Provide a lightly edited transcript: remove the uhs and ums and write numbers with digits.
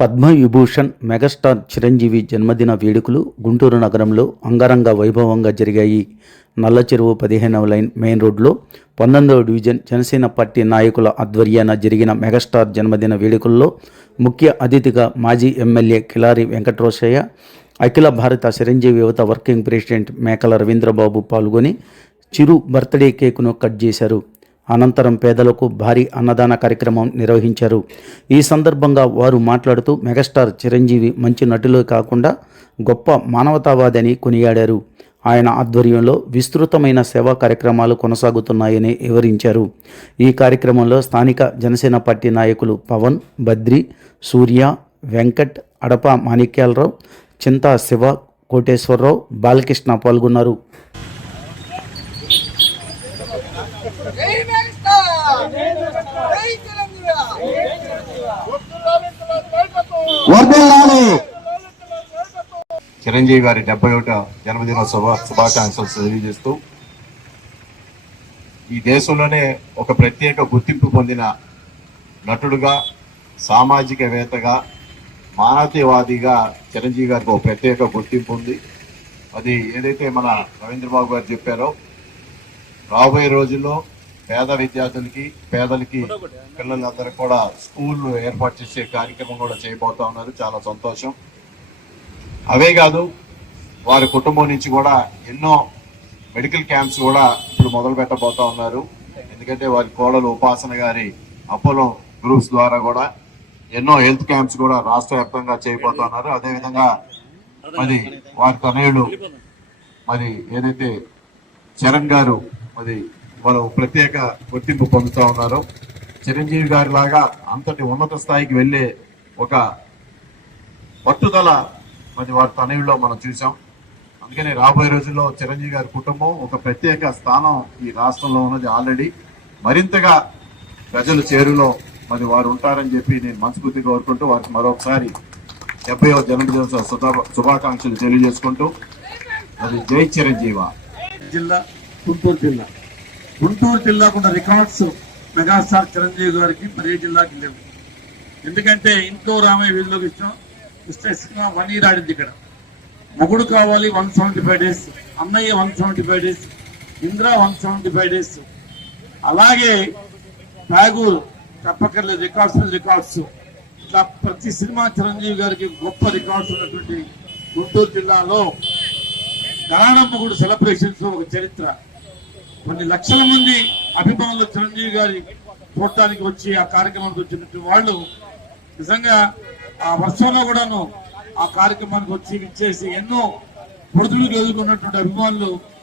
Padma Vibhushan megastar Chiranjeevi జన్మదిన వేడుకలు గుంటూరు నగరంలో అంగరంగ వైభవంగా జరిగాయి. నల్లచెరువు 15వ లైన్ మెయిన్ రోడ్లో 19వ డివిజన్ జనసేన పార్టీ నాయకుల ఆధ్వర్యాన జరిగిన మెగాస్టార్ జన్మదిన వేడుకల్లో ముఖ్య అతిథిగా మాజీ ఎమ్మెల్యే కిలారి వెంకటరోషయ్య, అఖిల భారత చిరంజీవి యువత వర్కింగ్ ప్రెసిడెంట్ మేకల రవీంద్రబాబు పాల్గొని చిరు బర్త్డే కేకును కట్ చేశారు. అనంతరం పేదలకు భారీ అన్నదాన కార్యక్రమం నిర్వహించారు. ఈ సందర్భంగా వారు మాట్లాడుతూ మెగాస్టార్ చిరంజీవి మంచి నటులే కాకుండా గొప్ప మానవతావాది అని కొనియాడారు. ఆయన ఆధ్వర్యంలో విస్తృతమైన సేవా కార్యక్రమాలు కొనసాగుతున్నాయని వివరించారు. ఈ కార్యక్రమంలో స్థానిక జనసేన పార్టీ నాయకులు పవన్, బద్రి, సూర్య, వెంకట్, అడప మాణిక్యాలరావు, చింతా శివ, కోటేశ్వరరావు, బాలకృష్ణ పాల్గొన్నారు. చిరంజీవి గారి 71వ జన్మదిన శుభాకాంక్షలు తెలియజేస్తూ, ఈ దేశంలోనే ఒక ప్రత్యేక గుర్తింపు పొందిన నటుడుగా, సామాజికవేత్తగా, మానవతావాదిగా చిరంజీవి గారికి ఒక ప్రత్యేక గుర్తింపు ఉంది. అది ఏదైతే మన రవీంద్రబాబు గారు చెప్పారో, రాబోయే రోజుల్లో పేద విద్యార్థులకి, పేదలకి, పిల్లలందరూ కూడా స్కూళ్ళు ఏర్పాటు చేసే కార్యక్రమం కూడా చేయబోతా ఉన్నారు. చాలా సంతోషం. అవే కాదు, వారి కుటుంబం నుంచి కూడా ఎన్నో మెడికల్ క్యాంప్స్ కూడా ఇప్పుడు మొదలు పెట్టబోతా ఉన్నారు. ఎందుకంటే వారి కోడలు ఉపాసన గారి అపోలో గ్రూప్స్ ద్వారా కూడా ఎన్నో హెల్త్ క్యాంప్స్ కూడా రాష్ట్ర వ్యాప్తంగా చేయబోతా ఉన్నారు. అదేవిధంగా మరి వారి తనయుడు మరి ఏదైతే చరణ్ గారు మరి వాళ్ళు ప్రత్యేక గుర్తింపు పొందుతూ ఉన్నారు. చిరంజీవి గారి లాగా అంతటి ఉన్నత స్థాయికి వెళ్ళే ఒక పట్టుదల మరి వారి తనయుల్లో మనం చూసాం. అందుకని రాబోయే రోజుల్లో చిరంజీవి గారి కుటుంబం ఒక ప్రత్యేక స్థానం ఈ రాష్ట్రంలో ఉన్నది. ఆల్రెడీ మరింతగా ప్రజల చేరులో మరి వారు ఉంటారని చెప్పి నేను మనస్ఫూర్తిగా కోరుకుంటూ వారికి మరొకసారి 70వ జన్మదిన శుభాకాంక్షలు తెలియజేసుకుంటూ, అది జై చిరంజీవ. జిల్లా గుంటూరు జిల్లాకున్న రికార్డ్స్ మెగాస్టార్ చిరంజీవి గారికి మరి ఏ జిల్లాకి లేవు. ఎందుకంటే ఇంట్లో రామయ్య వీధిలోకి ఇష్టం 1 year ఆడింది. ఇక్కడ మొగుడు కావాలి 175 days, అన్నయ్య 175 days, ఇంద్ర 175 days, అలాగే ఠాగూర్ చెప్పక్కర్లేదు, రికార్డ్స్ ఇట్లా ప్రతి సినిమా చిరంజీవి గారికి గొప్ప రికార్డ్స్ ఉన్నటువంటి గుంటూరు జిల్లాలో గరాణమ్మగుడు సెలబ్రేషన్స్ ఒక చరిత్ర. కొన్ని లక్షల మంది అభిమానులు చిరంజీవి గారి చూడటానికి వచ్చి ఆ కార్యక్రమానికి వచ్చినటువంటి వాళ్ళు నిజంగా ఆ వర్షంలో కూడాను ఆ కార్యక్రమానికి వచ్చి ఇచ్చేసి ఎన్నో పొడుదులు ఎదుర్కొన్నటువంటి అభిమానులు